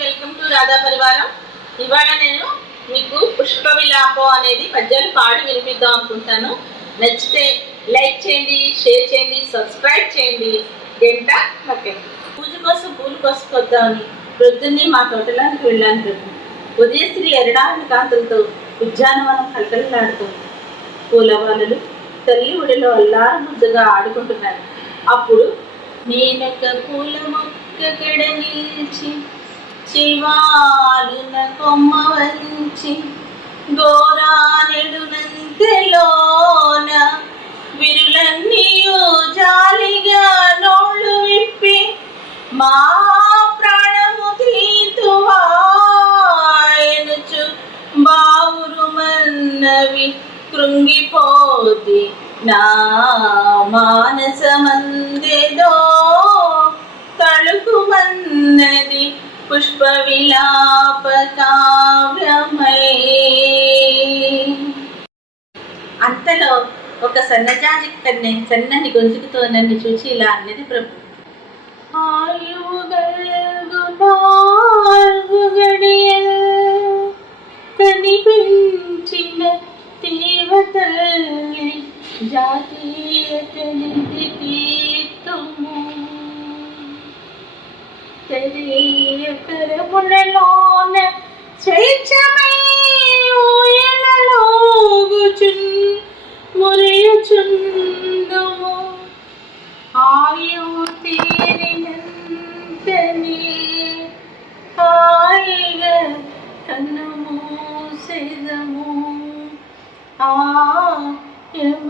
Welcome to Radha పరివారం. ఇవాళ నేను మీకు పుష్ప విలాపం అనేది పద్యాలు పాడి వినిపిద్దాం అనుకుంటాను. నచ్చితే లైక్ చేయండి, షేర్ చేయండి, సబ్స్క్రైబ్ చేయండి, గంట నొక్కండి. పూజ కోసం పూలు కోసుకొద్దామని ప్రొద్దున్నే మా తోటలోకి వెళ్ళాను ప్రభు. ఉదయశ్రీ ఎరడాలని కాంతులతో ఉద్యానవనం కలకలలాడుతుంది. పూలవాళ్ళు తల్లి ఒడిలో అల్లారు ముద్దుగా ఆడుకుంటున్నారు. అప్పుడు నేనొక పూల మొక్కకడ నిలిచి శివాలున కొమ్మ వంచి గోరానెడునంతెలోన విరులన్నీయు జాలిగా నోళ్ళు విప్పి మా ప్రాణము తీతువాయనుచు బావురుమన్నవి కృంగిపోతి నా మానసమందేదో తళుకుమన్నది పుష్ప విలాప కావ్యమై. అంతలో ఒక సన్నజాజి కన్నె సన్నని గొంతుకుతో నన్ను చూచి ఇలా అన్నది ప్రభు. ఆయువు గల్గు నాలుగు గడియల్ కనిపించిన దేవతల్లి జాతీయ తీర్థము కరములలోన స్వేచ్ఛమై ఊయలలోగుచున్ మురియుచుందుము. ఆయువు తీరినంతనే హాయిగా కన్ను మూసెదము. ఆయమ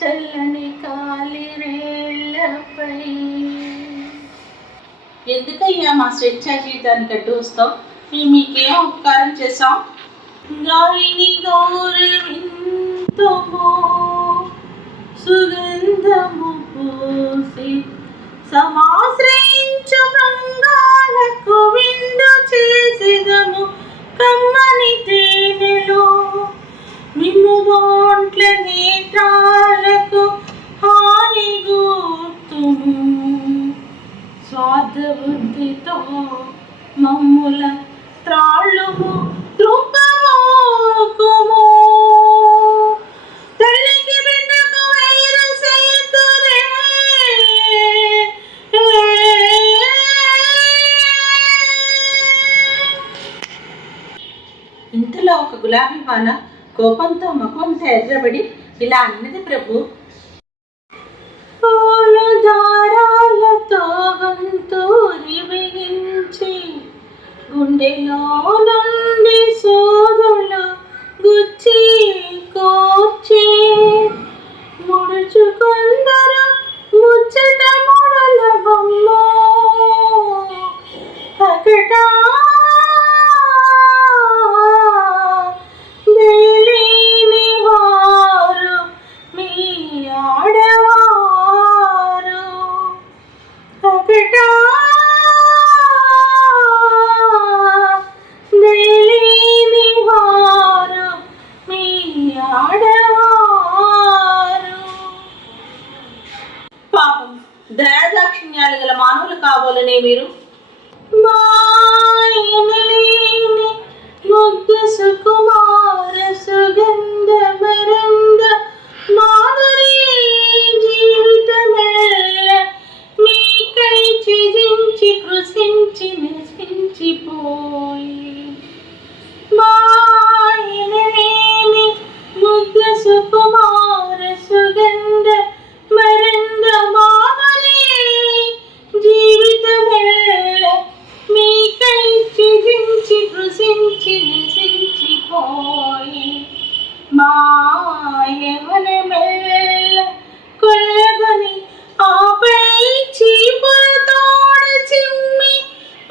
చల్లని కాలిరేళ్లపై. ఎందుకయ్యా మా స్వేచ్ఛా జీవితానికి అడ్డు వస్తావు? మీకేం ఉపకారం చేశాం? గాలిని గౌరవింతుము, సుగంధము పూసి సమాశ్రయించు బృంగాలకు విందు చేసేదము. కమ్మని తేనెలు మిమ్ము బోంట్ల నేత్రాలకు హాయిగూర్తుము. స్వార్థ బుద్ధితో మమ్ముల త్రాళ్ళుము త్రుంపమోకుము. తల్లికి బిడ్డకు వైరసేతురే. ఇంతలో ఒక గులాబీ బాల కోపంతో ముఖంతో ఎర్రబడి ఇలా అన్నది ప్రభు. పూలు దారాలతో గొంతూరి బిగించి గుండెలో నుండి సోదులు గుచ్చి కోర్చి ముడుచుకొందరు ముచ్చట ముడల బొమ్మ అకటా పాపం దయాదాక్షిణ్యాలు గల మానవులు కావాలనే మీరు ముగ్ధ సుకుమార సుగంధ మరంద మాధురి జీవితమెల్ల మీకై త్యజించి కృషించి నశించిపోయి. మాయనలేని ముగ్ధ సుకుమార సుగంధ మరంద మాధురి జీవితమెల్ల మీకై త్యజించి కృషించి నశించిపోయి. మాయవనమెల్ల కొల్లగని ఆపై చీపులతోడ చిమ్మి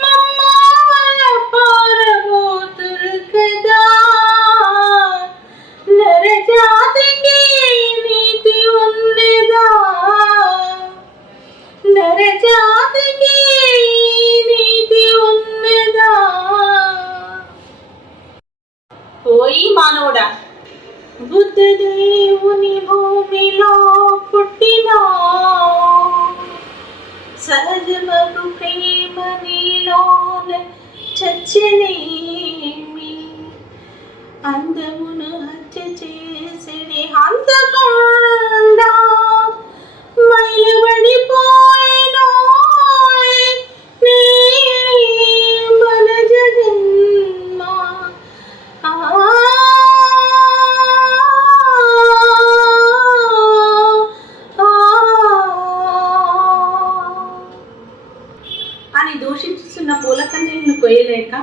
మమ్మాల పారబోతురు కదా. నరజాతికి నీతి ఉన్నదా, నరజాతికి నీతి ఉన్నదా. ఓయి మానవుడా, బుద్ధదేవుని భూమిలో పుట్టినా సహజమగు ప్రేమ నీలోన చచ్చనేమి అందమును హత్య చేసిని హంతకుండా మైలుబడిపోయినో మన జగన్మ అని దూషించుతున్న పూల కన్నీళ్లను కొయ్యలేక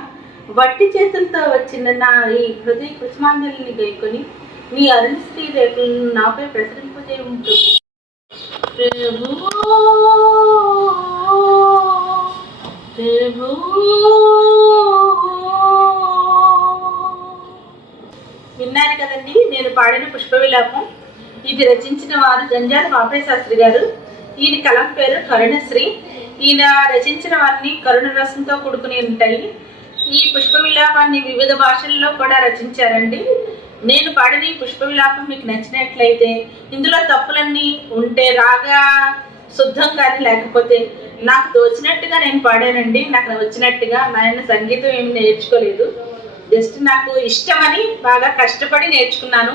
వట్టి చేతులతో వచ్చిన నా ఈ హృదయ కుసుమాంజలిని గైకొని నీ అరుణ శ్రీ రేఖలను నాపై ప్రసరింపజేయు ప్రభు. విన్నారు కదండి నేను పాడిన పుష్ప విలాపం. ఇది రచించిన వారు జంజాల బాపయ్య శాస్త్రి గారు. ఈయన కలం పేరు కరుణశ్రీ. ఈయన రచించిన వారిని కరుణ రసంతో కూడుకుని ఉంటాయి. ఈ పుష్ప విలాపాన్ని వివిధ భాషల్లో కూడా రచించారండి. నేను పాడిన ఈ పుష్ప విలాపం మీకు నచ్చినట్లయితే ఇందులో తప్పులన్నీ ఉంటే రాగా శుద్ధం కానీ లేకపోతే నాకు తోచినట్టుగా నేను పాడానండి. నాకు వచ్చినట్టుగా నేను సంగీతం ఏమి నేర్చుకోలేదు. జస్ట్ నాకు ఇష్టమని బాగా కష్టపడి నేర్చుకున్నాను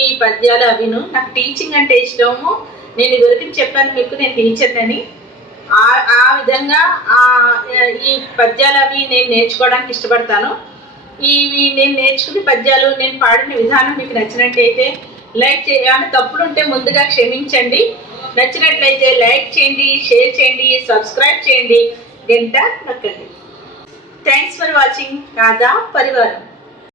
ఈ పద్యాలు అవిను. నాకు టీచింగ్ అంటే ఇష్టము. నేను ఇదివరకు చెప్పాను మీకు నేను టీచర్నని. ఆ విధంగా ఈ పద్యాలు అవి నేను నేర్చుకోవడానికి ఇష్టపడతాను. ఇవి నేను నేర్చుకునే పద్యాలు నేను పాడిన విధానం మీకు నచ్చినట్లయితే లైక్ చేయాలి. తప్పులు ఉంటే ముందుగా క్షమించండి. నచ్చినట్లయితే లైక్ చేయండి, షేర్ చేయండి, సబ్స్క్రైబ్ చేయండి, గంట నొక్కండి. Thanks for watching. కాదా పరివారం.